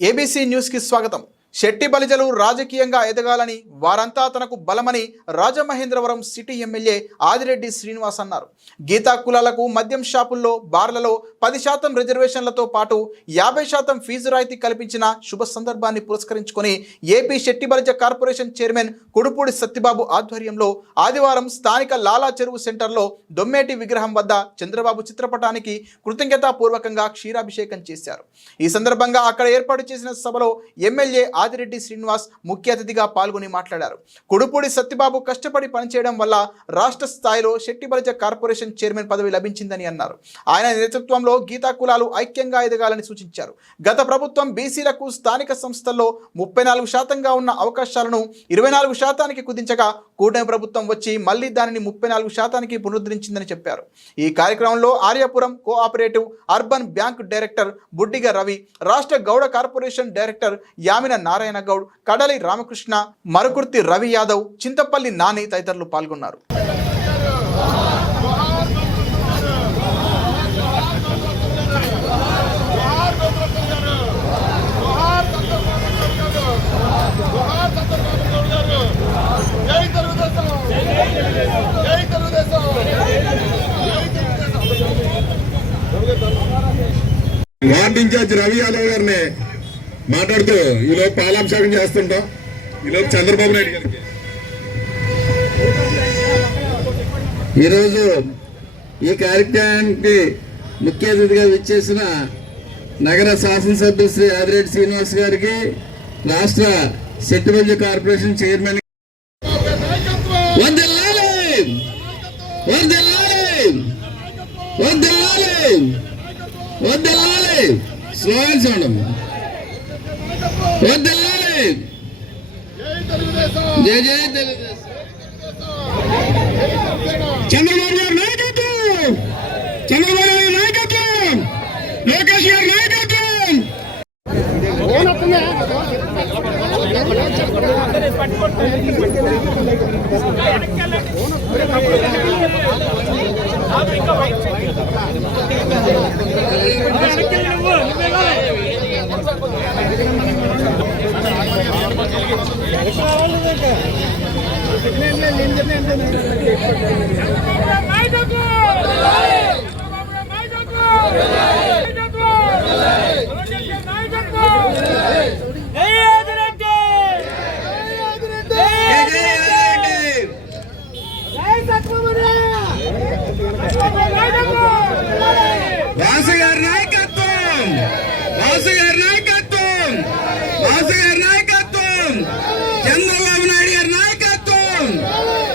ABC న్యూస్కి స్వాగతం. శెట్టి బలిజలు రాజకీయంగా ఎదగాలని వారంతా తనకు బలమని రాజమహేంద్రవరం సిటీ ఎమ్మెల్యే ఆదిరెడ్డి శ్రీనివాస్ అన్నారు. గీతా కులాలకు మద్యం షాపుల్లో బార్లలో పది శాతం రిజర్వేషన్లతో పాటు యాభై శాతం ఫీజు రాయితీ కల్పించిన శుభ సందర్భాన్ని పురస్కరించుకొని AP Setti Balija corporation chairman Kudupudi Satyababu ఆధ్వర్యంలో ఆదివారం స్థానిక లాలా చెరువు సెంటర్లో దొమ్మేటి విగ్రహం వద్ద చంద్రబాబు చిత్రపటానికి కృతజ్ఞతాపూర్వకంగా క్షీరాభిషేకం చేశారు. ఈ సందర్భంగా అక్కడ ఏర్పాటు చేసిన సభలో ఎమ్మెల్యే ఆదిరెడ్డి శ్రీనివాస్ ముఖ్య అతిథిగా పాల్గొని మాట్లాడారు. కుడుపూడి సత్యబాబు కష్టపడి పనిచేయడం వల్ల రాష్ట్ర స్థాయిలో శెట్టిబలజ కార్పొరేషన్ చైర్మన్ పదవి లభించిందని అన్నారు. ఆయన నేతృత్వంలో గీతా కులాలు ఐక్యంగా ఎదగాలని సూచించారు. గత ప్రభుత్వం బీసీలకు స్థానిక సంస్థల్లో ముప్పై నాలుగు శాతంగా ఉన్న అవకాశాలను ఇరవై నాలుగు శాతానికి కుదించగా కూటమి ప్రభుత్వం వచ్చి మళ్ళీ దానిని ముప్పై నాలుగు శాతానికి పునరుద్ధరించిందని చెప్పారు. ఈ కార్యక్రమంలో Aryapuram cooperative urban bank director Buddiga Ravi రాష్ట్ర గౌడ కార్పొరేషన్ డైరెక్టర్ యామిన నారాయణ నారాయణ గౌడ్ కడలి రామకృష్ణ మరుకుర్తి రవి యాదవ్ చింతపల్లి నాని తదితరులు పాల్గొన్నారు. జై తెలుగుదేశం వార్డు ఇన్ఛార్జ్ రవి యాదవ్ గారిని మాట్లాడుతూ ఈలో పాలాభిషేకం చేస్తుంటాం. ఈలో చంద్రబాబు నాయుడు గారికి. ఈరోజు ఈ కార్యక్రమానికి ముఖ్య అతిథిగా విచ్చేసిన నగర శాసనసభ్యులు శ్రీ ఆదిరెడ్డి శ్రీనివాస్ గారికి రాష్ట్ర సెట్టుబల్లి కార్పొరేషన్ చైర్మన్ వందలాలి వందలాలి వందలాలి చూడండి జై జై తెలుగుదేశం చంద్రబాబు గారి నాయకత్వం చంద్రబాబు గారి నాయకత్వం లోకేష్ గారి నాయకత్వం వాసు గారి నాయకత్వం! వాసు గారి నాయకత్వం వాసు గారి నాయకత్వం చంద్రబాబు నాయుడు గారి నాయకత్వం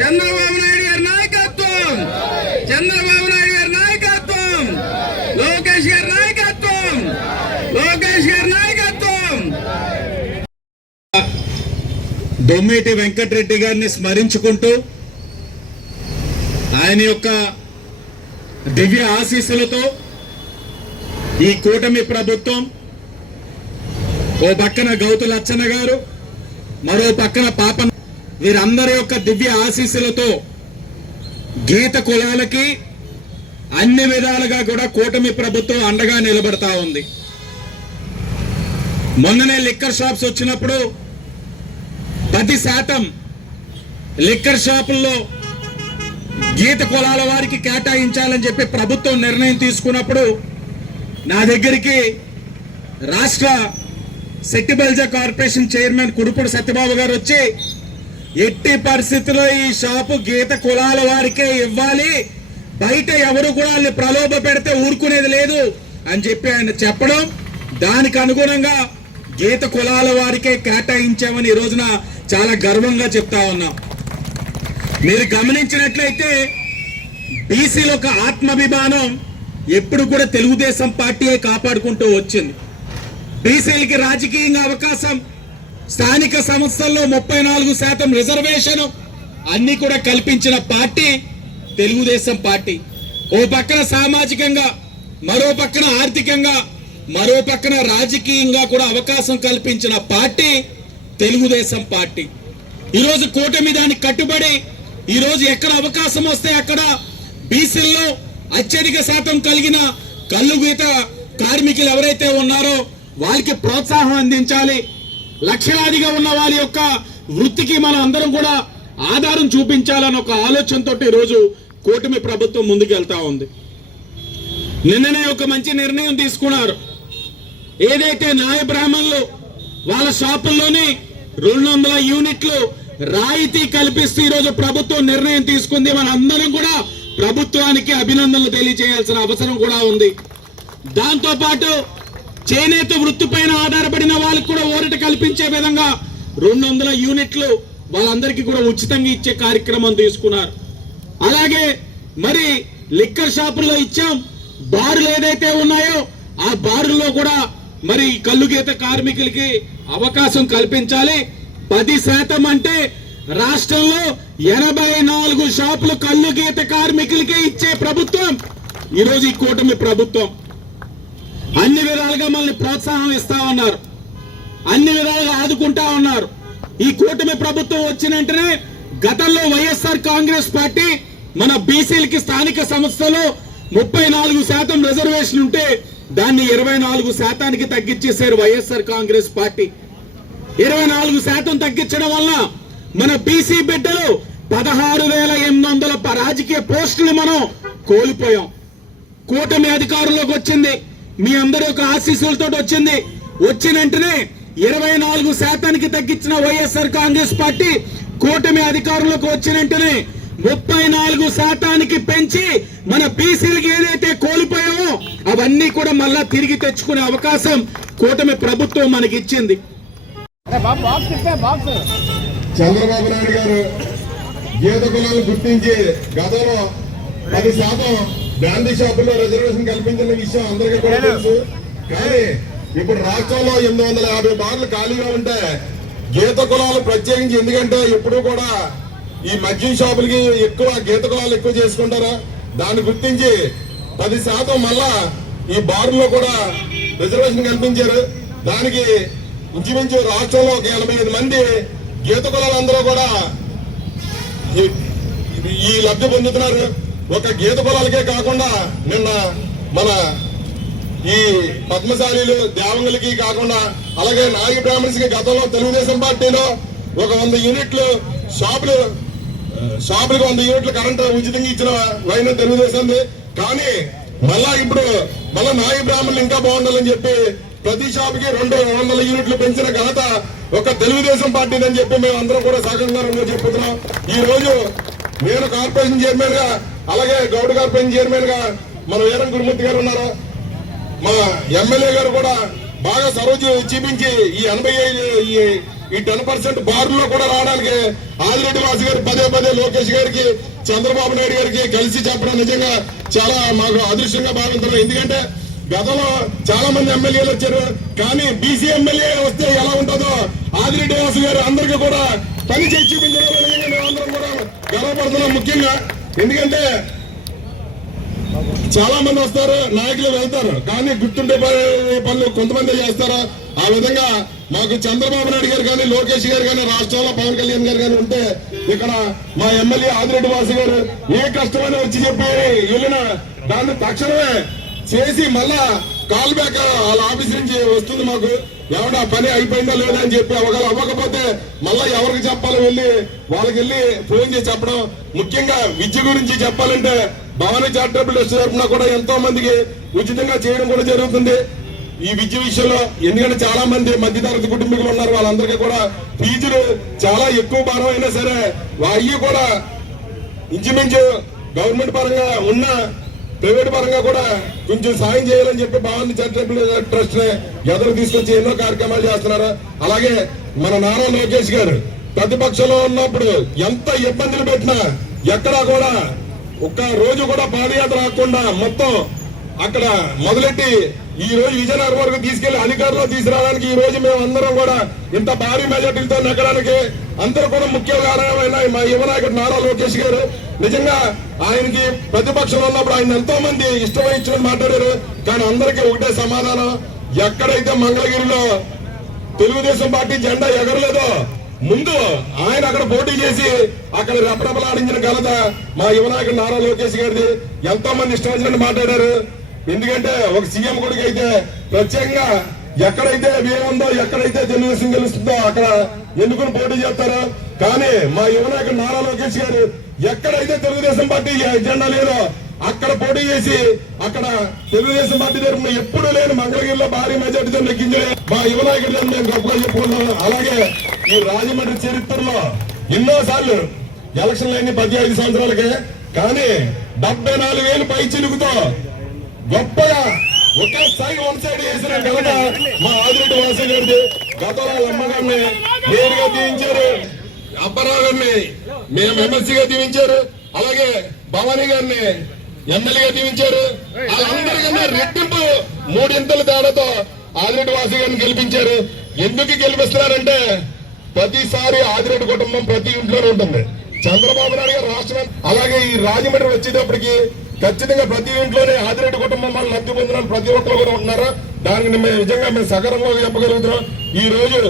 చంద్రబాబు నాయుడు గారి నాయకత్వం చంద్రబాబు నాయుడు గారి నాయకత్వం లోకేష్ గారి నాయకత్వం లోకేష్ గారి నాయకత్వం దొమ్మేటి వెంకటరెడ్డి గారిని స్మరించుకుంటూ ఆయన యొక్క దివ్య ఆశీస్సులతో ఈ కూటమి ప్రభుత్వం ఓ పక్కన గౌతు లచ్చన్న గారు మరో పక్కన పాప వీరందరి యొక్క దివ్య ఆశీస్సులతో గీత కులాలకి అన్ని విధాలుగా కూడా కూటమి ప్రభుత్వం అండగా నిలబడతా ఉంది. మొన్ననే లిక్కర్ షాప్స్ వచ్చినప్పుడు పది శాతం లిక్కర్ షాపుల్లో గీత కులాల వారికి కేటాయించాలని చెప్పి ప్రభుత్వం నిర్ణయం తీసుకున్నప్పుడు నా దగ్గరికి రాష్ట్ర సెట్టిబల్జా కార్పొరేషన్ చైర్మన్ కుడుపుడు సత్యబాబు గారు వచ్చి ఎట్టి పరిస్థితుల్లో ఈ షాపు గీత కులాల వారికే ఇవ్వాలి. బయట ఎవరు కూడా వాళ్ళని ప్రలోభ పెడితే ఊరుకునేది లేదు అని చెప్పి ఆయన చెప్పడం దానికి అనుగుణంగా గీత కులాల వారికే కేటాయించామని ఈ రోజున చాలా గర్వంగా చెప్తా ఉన్నాం. మీరు గమనించినట్లయితే బీసీల ఒక ఆత్మాభిమానం ఎప్పుడు కూడా తెలుగుదేశం పార్టీయే కాపాడుకుంటూ వచ్చింది. బీసీలకి రాజకీయంగా అవకాశం స్థానిక సంస్థల్లో ముప్పై నాలుగు శాతం రిజర్వేషన్ అన్ని కూడా కల్పించిన పార్టీ తెలుగుదేశం పార్టీ. ఓ పక్కన సామాజికంగా మరో పక్కన ఆర్థికంగా మరో పక్కన రాజకీయంగా కూడా అవకాశం కల్పించిన పార్టీ తెలుగుదేశం పార్టీ. ఈరోజు కూటమి దానికి కట్టుబడి ఈరోజు ఎక్కడ అవకాశం వస్తే అక్కడ బీసీల్లో అత్యధిక శాతం కలిగిన కళ్ళు గీత కార్మికులు ఎవరైతే ఉన్నారో వాళ్ళకి ప్రోత్సాహం అందించాలి. లక్షలాదిగా ఉన్న వాళ్ళ యొక్క వృత్తికి మనం అందరం కూడా ఆధారం చూపించాలని ఒక ఆలోచనతో ఈరోజు కూటమి ప్రభుత్వం ముందుకెళ్తా ఉంది. నిన్ననే ఒక మంచి నిర్ణయం తీసుకున్నారు. ఏదైతే నాయ బ్రాహ్మణులు వాళ్ళ షాపుల్లోనే రెండు వందల యూనిట్లు రాయితీ కల్పిస్తూ ఈరోజు ప్రభుత్వం నిర్ణయం తీసుకుంది మన అందరం కూడా ప్రభుత్వానికి అభినందనలు తెలియజేయాల్సిన అవసరం కూడా ఉంది. దాంతోపాటు చేనేత వృత్తి పైన ఆధారపడిన వాళ్ళకి కూడా ఊరట కల్పించే విధంగా రెండు వందల యూనిట్లు వాళ్ళందరికీ కూడా ఉచితంగా ఇచ్చే కార్యక్రమం తీసుకున్నారు. అలాగే మరి లిక్కర్ షాపుల్లో ఇచ్చాం. బారులు ఏదైతే ఉన్నాయో ఆ బారుల్లో కూడా మరి ఈ గీత కార్మికులకి అవకాశం కల్పించాలి. పది శాతం అంటే రాష్ట్రంలో ఎనభై నాలుగు షాపులు కల్లుగీత కార్మికులకే కార్మికులకి ఇచ్చే ప్రభుత్వం. ఈరోజు ఈ కూటమి ప్రభుత్వం. అన్ని విధాలుగా మనల్ని ప్రోత్సాహం ఇస్తా ఉన్నారు. అన్ని విధాలుగా ఆదుకుంటా ఉన్నారు. ఈ కూటమి ప్రభుత్వం వచ్చిన వెంటనే గతంలో వైఎస్ఆర్ కాంగ్రెస్ పార్టీ మన బీసీలకి స్థానిక సంస్థలో ముప్పై నాలుగు శాతం రిజర్వేషన్ ఉంటే దాన్ని ఇరవై నాలుగు శాతానికి తగ్గించేశారు వైఎస్ఆర్ కాంగ్రెస్ పార్టీ. ఇరవై నాలుగు శాతం తగ్గించడం వల్ల మన బీసీ బిడ్డలు పదహారు వేల ఎనిమిది వందల రాజకీయ పోస్టులు మనం కోల్పోయాం. కూటమి అధికారంలోకి వచ్చింది. మీ అందరి యొక్క ఆశీస్సులతో వచ్చింది. వచ్చిన వెంటనే ఇరవై నాలుగు శాతానికి తగ్గించిన వైఎస్ఆర్ కాంగ్రెస్ పార్టీ కూటమి అధికారంలోకి వచ్చిన వెంటనే ముప్పై నాలుగు శాతానికి పెంచి మన బీసీలకి ఏదైతే కోల్పోయామో అవన్నీ కూడా మళ్ళా తిరిగి తెచ్చుకునే అవకాశం కూటమి ప్రభుత్వం మనకి ఇచ్చింది చంద్రబాబు నాయుడు గారు గీత కులాలను గుర్తించి గతంలో పది శాతం బ్రాందీ షాపుల్లో రిజర్వేషన్ కల్పించిన విషయం అందరికీ కూడా తెలుసు. కానీ ఇప్పుడు రాష్ట్రంలో ఎనిమిది వందల యాభై బార్లు ఖాళీగా ఉంటే గీత కులాలు ప్రత్యేకించి ఎందుకంటే ఎప్పుడు కూడా ఈ మద్యం షాపులకి ఎక్కువ గీత కులాలు ఎక్కువ చేసుకుంటారు? దాన్ని గుర్తించి పది శాతం మళ్ళా ఈ బారులో కూడా రిజర్వేషన్ కల్పించారు. దానికి ఇంచుమించు రాష్ట్రంలో ఒక ఎనభై ఐదు మంది గీత కులాలందరూ కూడా ఈ- ఈ లబ్ధి పొందుతున్నారు. ఒక గీత కులాలకే కాకుండా నిన్న మన ఈ పద్మశాలీలు దేవంగులకి కాకుండా అలాగే నాగి బ్రాహ్మణ్స్కి గతంలో తెలుగుదేశం పార్టీలో ఒక వంద యూనిట్లు షాపులు షాపులకు వంద యూనిట్లు కరెంటు ఉచితంగా ఇచ్చిన వైన తెలుగుదేశం కానీ మళ్ళా ఇప్పుడు మళ్ళా నాయి బ్రాహ్మణులు ఇంకా బాగుండాలని చెప్పి ప్రతి షాపుకి రెండు వందల యూనిట్లు పెంచిన ఘనత ఒక తెలుగుదేశం పార్టీదని చెప్పి మేము అందరం కూడా సహకారంగా చెప్పుతున్నాం. ఈ రోజు నేను కార్పొరేషన్ చైర్మన్గా అలాగే గౌడ్ కార్పొరేషన్ చైర్మన్గా మన వీరం గురుమూర్తి గారు ఉన్నారు. మా ఎమ్మెల్యే గారు కూడా బాగా సరోజు చూపించి ఈ ఎనభై ఐదు ఈ- ఈ టెన్ పర్సెంట్ బారులో కూడా రావడానికి ఆదిరెడ్డి వాసు గారు పదే పదే లోకేష్ గారికి చంద్రబాబు నాయుడు గారికి కలిసి చెప్పడం నిజంగా చాలా మాకు అదృష్టంగా భావిస్తున్నాం ఎందుకంటే గతంలో చాలా మంది ఎమ్మెల్యేలు వచ్చారు కానీ బీసీ ఎమ్మెల్యే వస్తే ఎలా ఉంటుందో ఆదిరెడ్డి వాసు గారు అందరికీ కూడా పని చేసి చూపించడం మేమందరం కూడా గర్వపడుతున్నాం ముఖ్యంగా. ఎందుకంటే చాలా మంది వస్తారు నాయకులు వెళ్తారు కానీ గుర్తుండే పనులు కొంతమంది చేస్తారు. ఆ విధంగా మాకు చంద్రబాబు నాయుడు గారు కానీ లోకేష్ గారు కానీ రాష్ట్రంలో పవన్ కళ్యాణ్ గారు కానీ ఉంటే ఇక్కడ మా ఎమ్మెల్యే ఆదిరెడ్డి వాసు గారు ఏ కష్టమైనా వచ్చి చెప్పారు. వెళ్ళిన దాన్ని తక్షణమే చేసి మళ్ళా కాల్ బ్యాక్ వాళ్ళ ఆఫీస్ నుంచి వస్తుంది మాకు. ఎవడ పని అయిపోయిందా లేదా అని చెప్పి ఒకవేళ అవ్వకపోతే మళ్ళా ఎవరికి చెప్పాలో వెళ్ళి? వాళ్ళకి వెళ్ళి ఫోన్ చేసి చెప్పడం. ముఖ్యంగా విద్య గురించి చెప్పాలంటే భవన చారిటబుల్ ట్రస్ట్ తరఫున కూడా ఎంతో మందికి ఉచితంగా చేయడం కూడా జరుగుతుంది. ఈ విద్య విషయంలో ఎందుకంటే చాలా మంది మధ్యతరగతి కుటుంబీకులు ఉన్నారు వాళ్ళందరికీ కూడా ఫీజులు చాలా ఎక్కువ భారం అయినా సరే వాళ్ళు కూడా ఇంచుమించు గవర్నమెంట్ పరంగా ఉన్న ప్రైవేట్ పరంగా కూడా కొంచెం సాయం చేయాలని చెప్పి భవానీ చారిటబుల్ ట్రస్ట్ ఎదురు తీసుకొచ్చి ఎన్నో కార్యక్రమాలు చేస్తున్నారు. అలాగే మన నారా లోకేష్ గారు ప్రతిపక్షంలో ఉన్నప్పుడు ఎంత ఇబ్బందులు పెట్టినా ఎక్కడా కూడా ఒక్క రోజు కూడా పాదయాత్ర రాకుండా మొత్తం అక్కడ మొదలెట్టి ఈ రోజు విజయనగరం వరకు తీసుకెళ్ళి అధికారంలో తీసుకురావడానికి ఈ రోజు మేము అందరం కూడా ఇంత భారీ మెజార్టీలతో నెగ్గడానికి అందరూ కూడా ముఖ్య కారణమైన మా యువనాయకుడు నారా లోకేష్ గారు. నిజంగా ఆయనకి ప్రతిపక్షంలో ఉన్నప్పుడు ఆయన ఎంతో మంది ఇష్టమైన మాట్లాడారు. కానీ అందరికీ ఒకటే సమాధానం ఎక్కడైతే మంగళగిరిలో తెలుగుదేశం పార్టీ జెండా ఎగరలేదో ముందు ఆయన అక్కడ పోటీ చేసి అక్కడ రెపరెపలాడించిన ఘనత మా యువనాయకుడు నారా లోకేష్ గారిది. ఎంతో మంది ఇష్టం మాట్లాడారు. ఎందుకంటే ఒక సీఎం కొడుకు అయితే ప్రత్యేకంగా ఎక్కడైతే ఏముందో ఉందో ఎక్కడైతే తెలుగుదేశం గెలుస్తుందో అక్కడ ఎన్నుకుని పోటీ చేస్తారు. కానీ మా యువనాయకు నారా లోకేష్ గారు ఎక్కడైతే తెలుగుదేశం పార్టీ ఎజెండా లేదో అక్కడ పోటీ చేసి అక్కడ తెలుగుదేశం పార్టీ తరఫున ఎప్పుడు లేని మంగళగిరిలో భారీ మెజార్టీతో నెగ్గించే మా యువనాయకుడు మేము గొప్పగా చెప్పుకుంటున్నాం అలాగే ఈ రాజమండ్రి చరిత్రలో ఎన్నో సార్లు ఎలక్షన్లు అన్ని పది ఐదు సంవత్సరాలకే కానీ డెబ్బై నాలుగు వేలు పై చిలుకుతో గొప్పగా ఒకే సైడ్ వన్ సైడ్ వేసిన ఘనత మా ఆదిరెడ్డి వాసు గారిది. గతంలో వాళ్ళ అమ్మగారిని నేరుగా దీవించారు. అబ్బారావు గారిని మేము ఎమ్మెల్సీగా దీవించారు. అలాగే భవానీ గారిని ఎమ్మెల్యేగా దీవించారు. వాళ్ళందరికన్నా రెట్టింపు మూడింతల తేడాతో ఆదిరెడ్డి వాసు గారిని గెలిపించారు. ఎందుకు గెలిపిస్తున్నారంటే ప్రతిసారి ఆదిరెడ్డి కుటుంబం ప్రతి ఇంట్లోనే ఉంటుంది. చంద్రబాబు నాయుడు గారు రాష్ట్రం అలాగే ఈ రాజమండ్రి వచ్చేటప్పటికి ఖచ్చితంగా ప్రతి ఇంట్లోనే ఆదిరెడ్డి కుటుంబం వాళ్ళు లబ్ధి పొందిన ప్రతి ఒక్కరు కూడా ఉంటున్నారా? దానికి మేము నిజంగా మేము సగరంలో చెప్పగలుగుతున్నాం. ఈ రోజు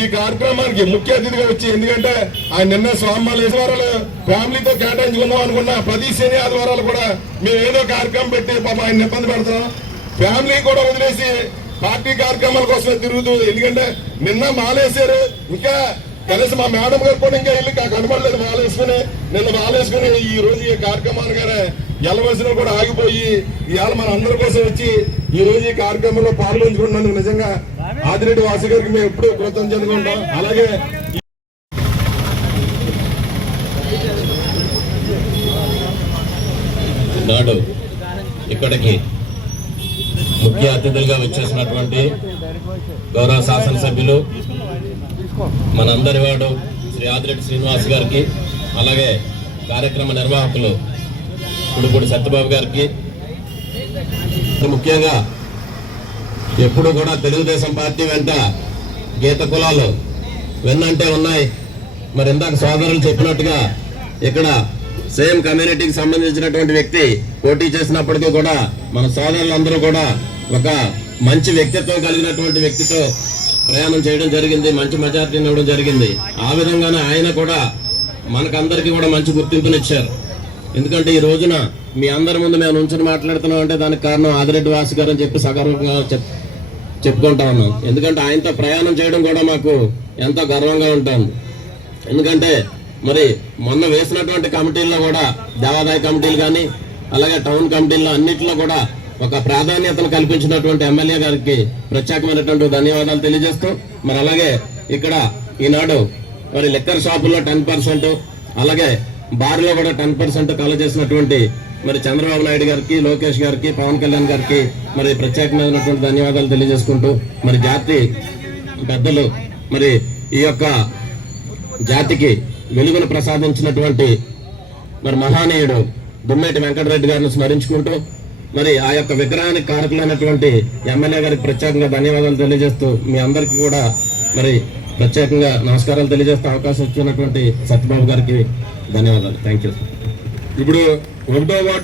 ఈ కార్యక్రమానికి ముఖ్య అతిథిగా వచ్చి ఎందుకంటే ఆయన నిన్న స్వామి ఈశ్వరాలు ఫ్యామిలీతో కేటాయించుకుందాం అనుకున్న ప్రతి శని ఆదివారాలు కూడా మేము ఏదో కార్యక్రమం పెట్టి పాప ఆయన ఇబ్బంది పెడుతున్నాం. ఫ్యామిలీ కూడా వదిలేసి పార్టీ కార్యక్రమాల కోసమే తిరుగుతూ ఎందుకంటే నిన్న మాలేశారు. ఇంకా కనీసం మా మేడం గారు కూడా ఇంకా వెళ్ళి కనబడలేదు. మాలేసుకుని నిన్న మాలేసుకుని ఈ రోజు ఈ కార్యక్రమానిగానే ఎలవలసిన కూడా ఆగిపోయి ఇవాళ మన అందరి కోసం వచ్చి ఈ రోజు ఈ కార్యక్రమంలో పాల్గొంచుకున్నందుకు నిజంగా ఆదిరెడ్డి వాసు గారికి మేము ఎప్పుడూ కృతం చెందుకుంటాం అలాగే నాడు ఇక్కడికి ముఖ్య అతిథులుగా వచ్చేసినటువంటి గౌరవ శాసనసభ్యులు మనందరి వాడు శ్రీ ఆదిరెడ్డి శ్రీనివాస్ గారికి అలాగే కార్యక్రమ నిర్వాహకులు కుడుపూడి సత్యబాబు గారికి ముఖ్యంగా ఎప్పుడు కూడా తెలుగుదేశం పార్టీ వెంట గీత కులాలు వెన్నంటే ఉన్నాయి. మరి ఇందాక సోదరులు చెప్పినట్టుగా ఇక్కడ సేమ్ కమ్యూనిటీకి సంబంధించినటువంటి వ్యక్తి పోటీ చేసినప్పటికీ కూడా మన సోదరులందరూ కూడా ఒక మంచి వ్యక్తిత్వం కలిగినటువంటి వ్యక్తితో ప్రయాణం చేయడం జరిగింది. మంచి మెజార్టీని ఇవ్వడం జరిగింది. ఆ విధంగానే ఆయన కూడా మనకందరికీ కూడా మంచి గుర్తింపునిచ్చారు. ఎందుకంటే ఈ రోజున మీ అందరి ముందు మేము నుంచుని మాట్లాడుతున్నాం అంటే దానికి కారణం ఆదిరెడ్డి వాసు గారు అని చెప్పి సగర్వంగా చెప్ చెప్పుకుంటా ఉన్నాం. ఎందుకంటే ఆయనతో ప్రయాణం చేయడం కూడా మాకు ఎంతో గర్వంగా ఉంటుంది. ఎందుకంటే మరి మొన్న వేసినటువంటి కమిటీల్లో కూడా దేవాదాయ కమిటీలు కానీ అలాగే టౌన్ కమిటీల్లో అన్నింటిలో కూడా ఒక ప్రాధాన్యతను కల్పించినటువంటి ఎమ్మెల్యే గారికి ప్రత్యేకమైనటువంటి ధన్యవాదాలు తెలియజేస్తూ మరి అలాగే ఇక్కడ ఈనాడు మరి లిక్కర్ షాపుల్లో టెన్ అలాగే బార్లో కూడా టెన్ పర్సెంట్ కల చేసినటువంటి మరి చంద్రబాబు నాయుడు గారికి లోకేష్ గారికి పవన్ కళ్యాణ్ గారికి మరి ప్రత్యేకమైనటువంటి ధన్యవాదాలు తెలియజేసుకుంటూ మరి జాతి పెద్దలు మరి ఈ యొక్క జాతికి వెలుగును ప్రసాదించినటువంటి మరి మహానీయుడు దుమ్మేటి వెంకటరెడ్డి గారిని స్మరించుకుంటూ మరి ఆ యొక్క విగ్రహానికి కారకులైనటువంటి ఎమ్మెల్యే గారికి ప్రత్యేకంగా ధన్యవాదాలు తెలియజేస్తూ మీ అందరికీ కూడా మరి ప్రత్యేకంగా నమస్కారాలు తెలియజేస్తే అవకాశం ఇచ్చినటువంటి సత్యబాబు గారికి ధన్యవాదాలు. థ్యాంక్ యూ ఇప్పుడు ఒకటో వార్డు